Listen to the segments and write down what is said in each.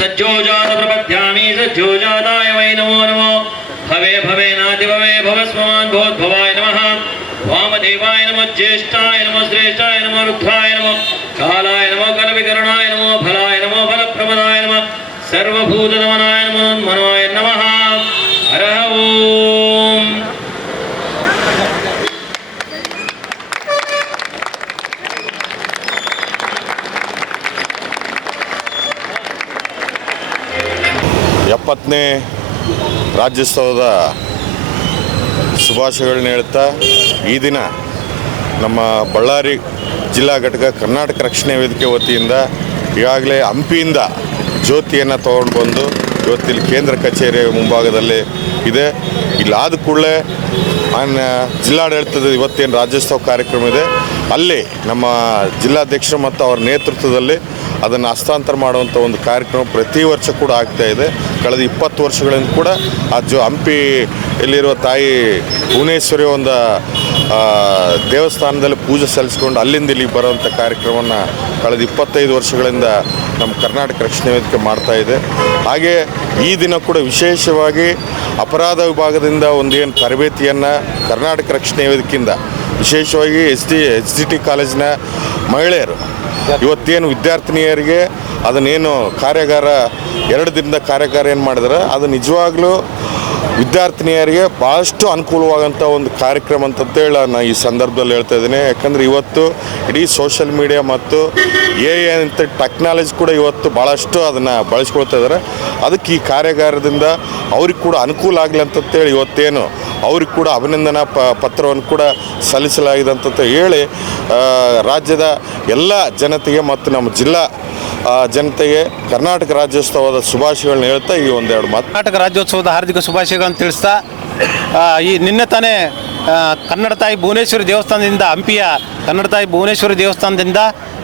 सज्जोजात प्रपद्यामि सज्जोजाताय वै नमो नमो भवे भवेनाति भवे भवस्मान् भवद्भवाय नमः वामदेवाय नमो ज्येष्ठाय नमो श्रेष्ठाय नमो रुद्राय नमो कालाय नमो कलविकरणाय नमो फलाय नमो फलप्रमदाय नमः सर्वभूतदमनाय नमो मनोय नमः हरः ओम्। ಎಪ್ಪತ್ತನೇ ರಾಜ್ಯೋತ್ಸವದ ಶುಭಾಶಯಗಳನ್ನ ಹೇಳ್ತಾ ಈ ದಿನ ನಮ್ಮ ಬಳ್ಳಾರಿ ಜಿಲ್ಲಾ ಘಟಕ ಕರ್ನಾಟಕ ರಕ್ಷಣೆ ವೇದಿಕೆ ವತಿಯಿಂದ ಈಗಾಗಲೇ ಹಂಪಿಯಿಂದ ಜ್ಯೋತಿಯನ್ನು ತೊಗೊಂಡು ಬಂದು ಇವತ್ತಿಲ್ಲಿ ಕೇಂದ್ರ ಕಚೇರಿ ಮುಂಭಾಗದಲ್ಲಿ ಇದೆ. ಇಲ್ಲಾದ ಕೂಡಲೇ ಜಿಲ್ಲಾಡಳಿತದ ಇವತ್ತೇನು ರಾಜ್ಯೋತ್ಸವ ಕಾರ್ಯಕ್ರಮ ಇದೆ ಅಲ್ಲಿ ನಮ್ಮ ಜಿಲ್ಲಾಧ್ಯಕ್ಷರು ಮತ್ತು ಅವರ ನೇತೃತ್ವದಲ್ಲಿ ಅದನ್ನು ಹಸ್ತಾಂತರ ಮಾಡುವಂಥ ಒಂದು ಕಾರ್ಯಕ್ರಮ ಪ್ರತಿ ವರ್ಷ ಕೂಡ ಆಗ್ತಾಯಿದೆ. ಕಳೆದ 20 ವರ್ಷಗಳಿಂದ ಕೂಡ ಹಂಪಿಯಲ್ಲಿರುವ ತಾಯಿ ಭುವನೇಶ್ವರಿ ಒಂದು ದೇವಸ್ಥಾನದಲ್ಲಿ ಪೂಜೆ ಸಲ್ಲಿಸ್ಕೊಂಡು ಅಲ್ಲಿಂದ ಇಲ್ಲಿಗೆ ಬರುವಂಥ ಕಾರ್ಯಕ್ರಮವನ್ನು ಕಳೆದ 25 ವರ್ಷಗಳಿಂದ ನಮ್ಮ ಕರ್ನಾಟಕ ರಕ್ಷಣೆ ವೇದಿಕೆ ಮಾಡ್ತಾಯಿದೆ. ಹಾಗೆ ಈ ದಿನ ಕೂಡ ವಿಶೇಷವಾಗಿ ಅಪರಾಧ ವಿಭಾಗದಿಂದ ಒಂದೇನು ತರಬೇತಿಯನ್ನು ಕರ್ನಾಟಕ ರಕ್ಷಣೆ ವೇದಿಕೆಯಿಂದ ವಿಶೇಷವಾಗಿ ಎಚ್ ಡಿ ಟಿ ಕಾಲೇಜಿನ ಮಹಿಳೆಯರು ಇವತ್ತೇನು ವಿದ್ಯಾರ್ಥಿನಿಯರಿಗೆ ಅದನ್ನೇನು ಕಾರ್ಯಾಗಾರ 2 ದಿನದ ಕಾರ್ಯಾಗಾರ ಏನು ಮಾಡಿದ್ರೆ ಅದು ನಿಜವಾಗ್ಲೂ ವಿದ್ಯಾರ್ಥಿನಿಯರಿಗೆ ಭಾಳಷ್ಟು ಅನುಕೂಲವಾಗಂಥ ಒಂದು ಕಾರ್ಯಕ್ರಮ ಅಂತೇಳಿ ನಾನು ಈ ಸಂದರ್ಭದಲ್ಲಿ ಹೇಳ್ತಾ ಇದ್ದೀನಿ. ಯಾಕಂದರೆ ಇವತ್ತು ಇಡೀ ಸೋಷಿಯಲ್ ಮೀಡಿಯಾ ಮತ್ತು ಅಂತ ಟೆಕ್ನಾಲಜಿ ಕೂಡ ಇವತ್ತು ಭಾಳಷ್ಟು ಅದನ್ನು ಬಳಸ್ಕೊಳ್ತಾ ಇದ್ದಾರೆ. ಅದಕ್ಕೆ ಈ ಕಾರ್ಯಾಗಾರದಿಂದ ಅವ್ರಿಗೆ ಕೂಡ ಅನುಕೂಲ ಆಗಲಿ ಅಂತೇಳಿ ಇವತ್ತೇನು ಅವ್ರಿಗೆ ಕೂಡ ಅಭಿನಂದನಾ ಪತ್ರವನ್ನು ಕೂಡ ಸಲ್ಲಿಸಲಾಗಿದೆ ಅಂತ ಹೇಳಿ ರಾಜ್ಯದ ಎಲ್ಲ ಜನತೆಗೆ ಮತ್ತು ನಮ್ಮ ಜಿಲ್ಲಾ ಜನತೆಗೆ ಕರ್ನಾಟಕ ರಾಜ್ಯೋತ್ಸವದ ಶುಭಾಶಯಗಳನ್ನ ಹೇಳ್ತಾ ಈ ಒಂದೆರಡು ಮಾತು. ಕರ್ನಾಟಕ ರಾಜ್ಯೋತ್ಸವದ ಹಾರ್ದಿಕ ಶುಭಾಶಯಗಳನ್ನು ತಿಳಿಸ್ತಾ ಈ ನಿನ್ನೆ ತಾನೇ ಕನ್ನಡ ತಾಯಿ ಭುವನೇಶ್ವರಿ ದೇವಸ್ಥಾನದಿಂದ ಹಂಪಿಯ ಕನ್ನಡ ತಾಯಿ ಭುವನೇಶ್ವರಿ ದೇವಸ್ಥಾನದಿಂದ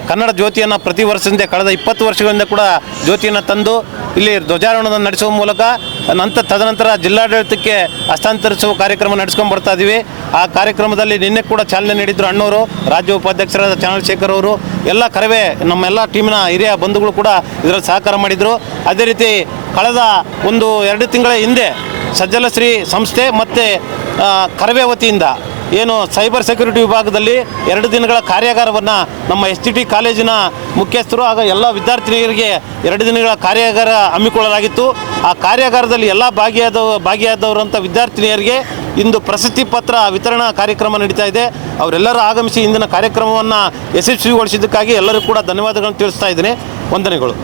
ಕನ್ನಡ ಜ್ಯೋತಿಯನ್ನು ಪ್ರತಿ ವರ್ಷದಿಂದ ಕಳೆದ 20 ವರ್ಷಗಳಿಂದ ಕೂಡ ಜ್ಯೋತಿಯನ್ನು ತಂದು ಇಲ್ಲಿ ಧ್ವಜಾರೋಹಣವನ್ನು ನಡೆಸುವ ಮೂಲಕ ತದನಂತರ ಜಿಲ್ಲಾಡಳಿತಕ್ಕೆ ಹಸ್ತಾಂತರಿಸುವ ಕಾರ್ಯಕ್ರಮ ನಡೆಸ್ಕೊಂಡು ಬರ್ತಾ ಇದ್ದೀವಿ. ಆ ಕಾರ್ಯಕ್ರಮದಲ್ಲಿ ನಿನ್ನೆ ಕೂಡ ಚಾಲನೆ ನೀಡಿದ್ರು ಅಣ್ಣವರು, ರಾಜ್ಯ ಉಪಾಧ್ಯಕ್ಷರಾದ ಚಂದ್ರಶೇಖರ್ ಅವರು, ಎಲ್ಲ ಕರವೇ ನಮ್ಮೆಲ್ಲ ಟೀಮಿನ ಹಿರಿಯ ಬಂಧುಗಳು ಕೂಡ ಇದರಲ್ಲಿ ಸಹಕಾರ ಮಾಡಿದರು. ಅದೇ ರೀತಿ ಕಳೆದ 1-2 ತಿಂಗಳ ಹಿಂದೆ ಸಜ್ಜಲಶ್ರೀ ಸಂಸ್ಥೆ ಮತ್ತು ಕರವೇ ವತಿಯಿಂದ ಏನು ಸೈಬರ್ ಸೆಕ್ಯೂರಿಟಿ ವಿಭಾಗದಲ್ಲಿ 2 ದಿನಗಳ ಕಾರ್ಯಾಗಾರವನ್ನು ನಮ್ಮ SGT ಕಾಲೇಜಿನ ಮುಖ್ಯಸ್ಥರು ಆಗ ಎಲ್ಲ ವಿದ್ಯಾರ್ಥಿನಿಯರಿಗೆ 2 ದಿನಗಳ ಕಾರ್ಯಾಗಾರ ಹಮ್ಮಿಕೊಳ್ಳಲಾಗಿತ್ತು. ಆ ಕಾರ್ಯಾಗಾರದಲ್ಲಿ ಎಲ್ಲ ಭಾಗಿಯಾದವರಂಥ ವಿದ್ಯಾರ್ಥಿನಿಯರಿಗೆ ಇಂದು ಪ್ರಶಸ್ತಿ ಪತ್ರ ವಿತರಣಾ ಕಾರ್ಯಕ್ರಮ ನಡೀತಾ ಇದೆ. ಅವರೆಲ್ಲರೂ ಆಗಮಿಸಿ ಇಂದಿನ ಕಾರ್ಯಕ್ರಮವನ್ನು ಯಶಸ್ವಿಗೊಳಿಸಿದ್ದಕ್ಕಾಗಿ ಎಲ್ಲರೂ ಕೂಡ ಧನ್ಯವಾದಗಳನ್ನು ತಿಳಿಸ್ತಾ ಇದ್ದೀನಿ. ವಂದನೆಗಳು.